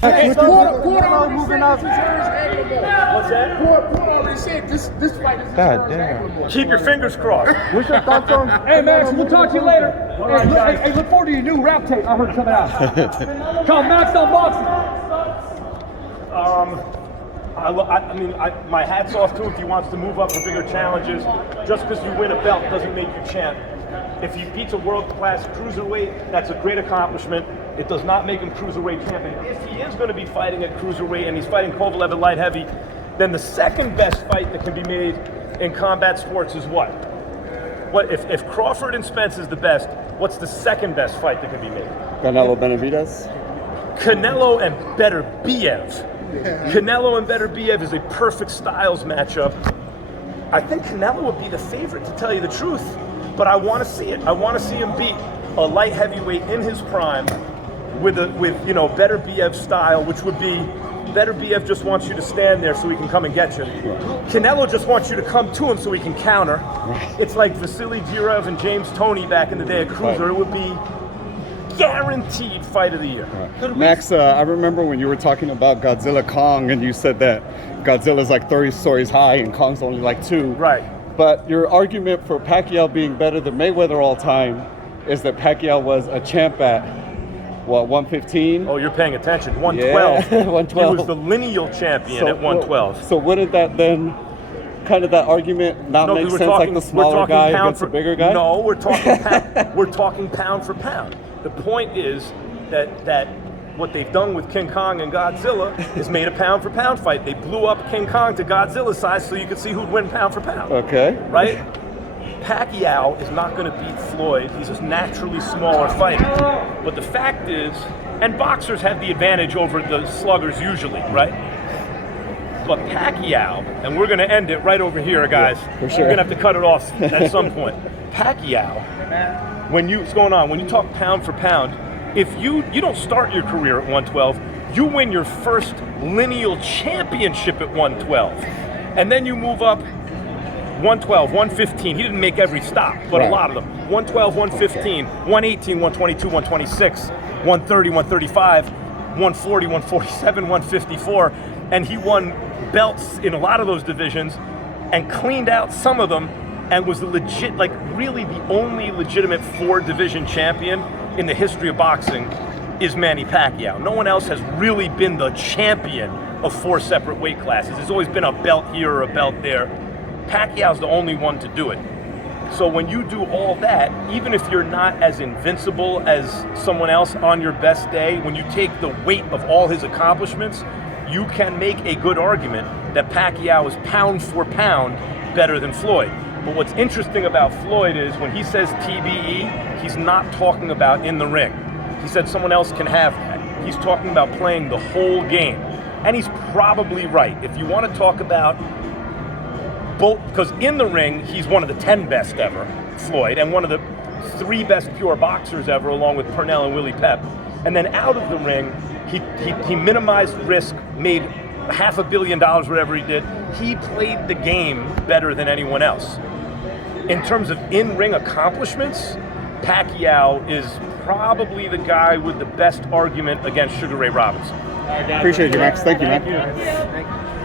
Hey, Ford moving up. what's that? Ford already said this fight is God damn. Keep your fingers crossed. What's your thoughts on? Hey, Max, we'll talk to you later. Hey, look forward to your new rap tape. I heard coming out. Called Max on Boxing. My hat's off to him if he wants to move up for bigger challenges. Just because you win a belt doesn't make you champ. If he beats a world-class cruiserweight, that's a great accomplishment. It does not make him cruiserweight champion. If he is going to be fighting at cruiserweight and he's fighting Kovalev at light heavy, then the second best fight that can be made in combat sports is what? What if Crawford and Spence is the best? What's the second best fight that can be made? Canelo Benavidez. Canelo and Beterbiev. Canelo and Beterbiev is a perfect styles matchup. I think Canelo would be the favorite, to tell you the truth, but I want to see it. I want to see him beat a light heavyweight in his prime with Beterbiev style, which would be Beterbiev just wants you to stand there so he can come and get you. Canelo just wants you to come to him so he can counter. It's like Vasily Girev and James Toney back in the day at Cruiser. It would be guaranteed fight of the year. Max, I remember when you were talking about Godzilla Kong and you said that Godzilla's like 30 stories high and Kong's only like 2. Right. But your argument for Pacquiao being better than Mayweather all time is that Pacquiao was a champ at, what, 115? Oh, you're paying attention. 112. Yeah, 112. He was the lineal champion at 112. So wouldn't that then, kind of that argument not make sense, like the smaller guy against the bigger guy? No, we're talking pound for pound. The point is that what they've done with King Kong and Godzilla is made a pound for pound fight. They blew up King Kong to Godzilla size so you could see who'd win pound for pound. Okay. Right? Pacquiao is not going to beat Floyd. He's a naturally smaller fighter. But the fact is, and boxers have the advantage over the sluggers usually, right? But Pacquiao, and we're going to end it right over here, guys. Yeah, for sure. We're going to have to cut it off at some point. Pacquiao, what's going on? When you talk pound for pound, if you don't start your career at 112, you win your first lineal championship at 112. And then you move up 112, 115. He didn't make every stop, but a lot of them. 112, 115, 118, 122, 126, 130, 135, 140, 147, 154. And he won belts in a lot of those divisions and cleaned out some of them and was really the only legitimate 4-division champion in the history of boxing is Manny Pacquiao. No one else has really been the champion of 4 separate weight classes. There's always been a belt here or a belt there. Pacquiao's the only one to do it. So when you do all that, even if you're not as invincible as someone else on your best day, when you take the weight of all his accomplishments, you can make a good argument that Pacquiao is pound for pound better than Floyd. But what's interesting about Floyd is when he says TBE, he's not talking about in the ring. He said someone else can have that. He's talking about playing the whole game. And he's probably right. If you want to talk about both, because in the ring, he's one of the 10 best ever, Floyd, and one of the 3 best pure boxers ever, along with Purnell and Willie Pep. And then out of the ring, he minimized risk, made $500 million, whatever he did. He played the game better than anyone else. In terms of in-ring accomplishments, Pacquiao is probably the guy with the best argument against Sugar Ray Robinson. Appreciate you, Max. Thank you, man. Thank you.